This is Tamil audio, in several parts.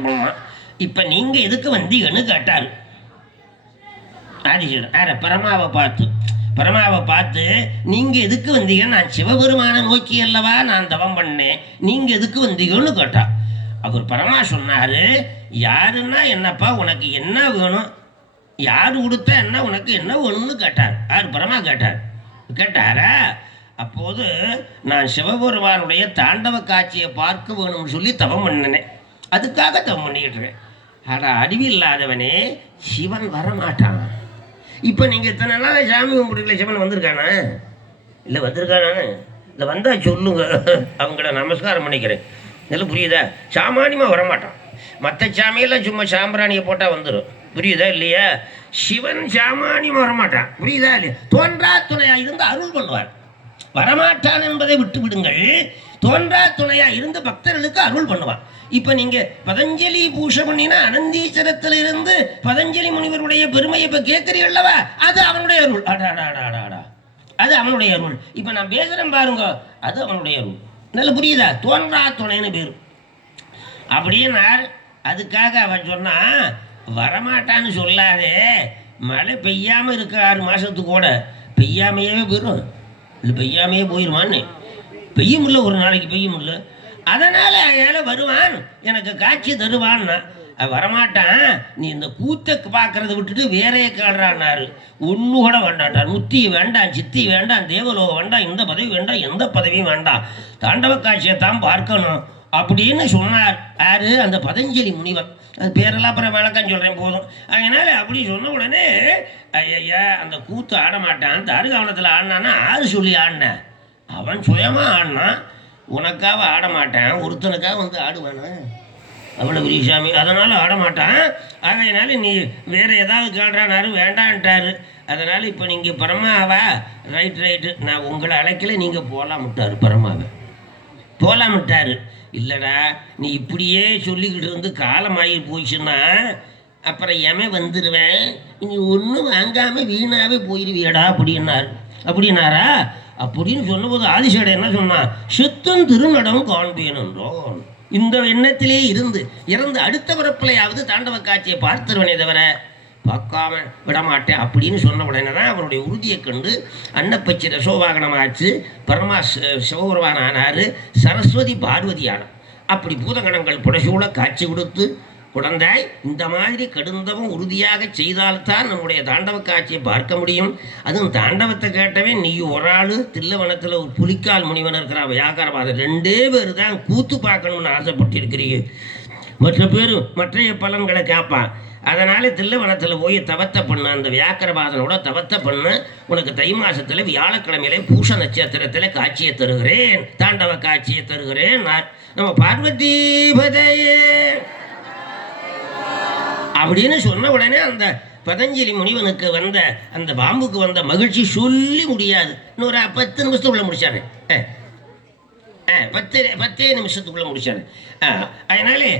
நமஸ்காரத்தை பண்ணலாம். இப்போ நீங்கள் எதுக்கு வந்தீங்கன்னு கேட்டார் ஆதிசேடன். பரமாவை பார்த்து நீங்கள் எதுக்கு வந்தீங்க? நான் சிவபெருமான நோக்கி அல்லவா நான் தவம் பண்ணேன், நீங்கள் எதுக்கு வந்தீங்கன்னு கேட்டா. அவர் பரமா சொன்னார், யாருன்னா என்னப்பா, உனக்கு என்ன வேணும், யார் கொடுத்தா என்ன, உனக்கு என்ன வேணும்னு கேட்டார். யார்? பரமா கேட்டாரா? அப்போது நான் சிவபெருமானுடைய தாண்டவ காட்சியை பார்க்க வேணும்னு சொல்லி தவம் பண்ணினேன், அதுக்காக தவம் பண்ணிக்கிட்டு இருக்கேன். ஆனால் அறிவு இல்லாதவனே சிவன் வரமாட்டான். இப்போ நீங்கள் இத்தனை நாள் சாமி கும்பிட்டுக்கல, சிவன் வந்திருக்கானா? இல்லை வந்திருக்கானா? இல்லை வந்தால் சொல்லுங்க, அவங்கள நமஸ்காரம் பண்ணிக்கிறேன். இதெல்லாம் புரியுதா? சாமானியமாக வரமாட்டான். மற்ற சாமியெல்லாம் சும்மா சாம்பிராணியை போட்டால் வந்துடும், புரியுதா இல்லையா? சிவன் சாமானியமாக வரமாட்டான், புரியுதா இல்லையா? தோன்றா துணையாக இருந்து அருள் பண்ணுவார். வரமாட்டான் என்பதை விட்டு விடுங்கள், தோன்றா துணையாக இருந்து பக்தர்களுக்கு அருள் பண்ணுவான். இப்போ நீங்கள் பதஞ்சலி பூஷை பண்ணினா அனந்தீச்சரத்தில் இருந்து பதஞ்சலி முனிவருடைய பெருமையை இப்போ கேட்குறீங்களவா, அது அவனுடைய அருள். அடாடாடாடாடா, அது அவனுடைய அருள். இப்போ நான் பேசுகிறேன் பாருங்க, அது அவனுடைய அருள். நல்லா புரியுதா? தோன்றா துணைன்னு பேர் அப்படின்னார். அதுக்காக அவன் சொன்னான், வரமாட்டான்னு சொல்லாதே, மழை பெய்யாமல் இருக்க 6 மாதத்துக்கு கூட பெய்யாமையே போயிடும். இல்லை பெய்யாமையே போயிடுவான்னு, பெய்யும் இல்லை, ஒரு நாளைக்கு பெய்யும் இல்லை. அதனால் ஏழை வருவான், எனக்கு காட்சி தருவான்னா. வரமாட்டான். நீ இந்த கூத்தை பார்க்கறத விட்டுட்டு வேறைய கேடுறான்னாரு. ஒன்று கூட வேண்டாட்டார். முத்தி வேண்டாம், சித்தி வேண்டாம், தேவலோகம் வேண்டாம், இந்த பதவி வேண்டாம், எந்த பதவியும் வேண்டாம், தாண்டவ காட்சியை தான் பார்க்கணும் அப்படின்னு சொன்னார். யாரு? அந்த பதஞ்சலி முனிவர். அது பேரெல்லாம் அப்புறம் வழக்கம் சொல்கிறேன் போதும். அதனால் அப்படி சொன்ன உடனே ஐயா அந்த கூத்து ஆட மாட்டான், தாருகாவனத்தில் ஆடினான்னா ஆறு சொல்லி ஆடினேன். அவன் சுயமாக ஆடினான், உனக்காக ஆட மாட்டான், ஒருத்தனுக்காக வந்து ஆடுவானு அவ்வளோ பெரிய சாமி, அதனால் ஆட மாட்டான். அதனால் நீ வேறு ஏதாவது கேடுறானாரு, வேண்டான்ட்டாரு. அதனால் இப்போ நீங்கள் பரமாவா? ரைட்டு, நான் உங்களை அழைக்கல, நீங்கள் போகலாம்ட்டார். பரமாவை போகலாம்ட்டார். இல்லைடா, நீ இப்படியே சொல்லிக்கிட்டு இருந்து காலமாகி போயிடுச்சுன்னா அப்புறம் ஏமே வந்துடுவேன், நீ ஒன்றும் வாங்காமல் வீணாகவே போயிடுவியடா அப்படின்னாரா? அப்படின்னு சொன்னபோது ஆதிசேடன் என்ன சொன்னான்? சித்தம் திருநடம் காண்பேன் என்றோன். இந்த எண்ணத்திலே இறந்து அடுத்த பிறப்பிலையாவது தாண்டவ காட்சியை பார்த்துருவனே தவிர பார்க்காம விடமாட்டேன் அப்படின்னு சொன்ன உடனே தான் அவருடைய உறுதியை கண்டு அன்னப்பச்சி ரசோவாகனமாச்சு, பரமா சிவபெருமான் ஆனார், சரஸ்வதி பார்வதி ஆனார். அப்படி பூதகணங்கள் புடசூழ காட்சி கொடுத்து, குழந்தாய் இந்த மாதிரி கடுந்தவும் உறுதியாக செய்தால்தான் நம்முடைய தாண்டவ காட்சியை பார்க்க முடியும். அதுவும் தாண்டவத்தை கேட்டவே நீ ஒரு ஆள், தில்லவனத்தில் ஒரு புலிக்கால் முனிவன் இருக்கிறான் வியாகாரவாதம், 2 பேர் தான் கூத்து பார்க்கணும்னு ஆசைப்பட்டிருக்கிறீங்க. மற்றைய பலன்களை கேட்பான். அதனால் தில்லவனத்தில் போய் தவத்தை பண்ண, அந்த வியாக்கரபாதனோட தவத்தை பண்ண, உனக்கு தை மாதத்தில் வியாழக்கிழமையிலே பூஷ நட்சத்திரத்தில் காட்சியை தருகிறேன், தாண்டவ காட்சியை தருகிறேன். நம்ம பார்வதி பதையே அப்படின்னு சொன்ன உடனே அந்த பதஞ்சலி முனிவனுக்கு வந்த அந்த பாம்புக்கு வந்த மகிழ்ச்சி சொல்லி முடியாது. இன்னொரு 10 நிமிஷத்துக்குள்ளே முடிச்சாரு. 10 நிமிஷத்துக்குள்ளே முடிச்சாரு. அதனாலே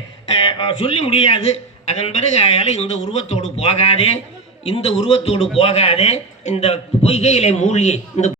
சொல்லி முடியாது. அதன் பிறகு அயால் இந்த உருவத்தோடு போகாதே, இந்த பொய்கையிலே மூழ்கி இந்த